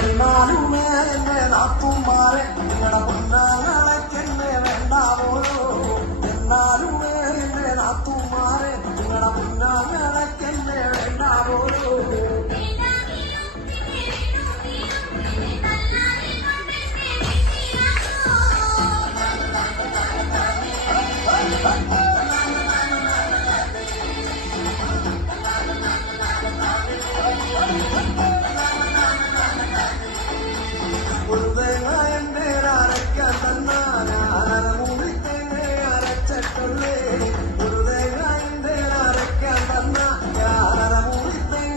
എന്നാലുമേ എന്നെ നാത്തുമാരെ നിങ്ങളുടെ പൊന്നാങ്ങളെക്കെന്നെ വേണ്ടാവോളൂ. എന്നാലുമേ എന്നെ നാത്തുമാരെ നിങ്ങളുടെ പൊന്നാങ്ങളെക്കെന്നെ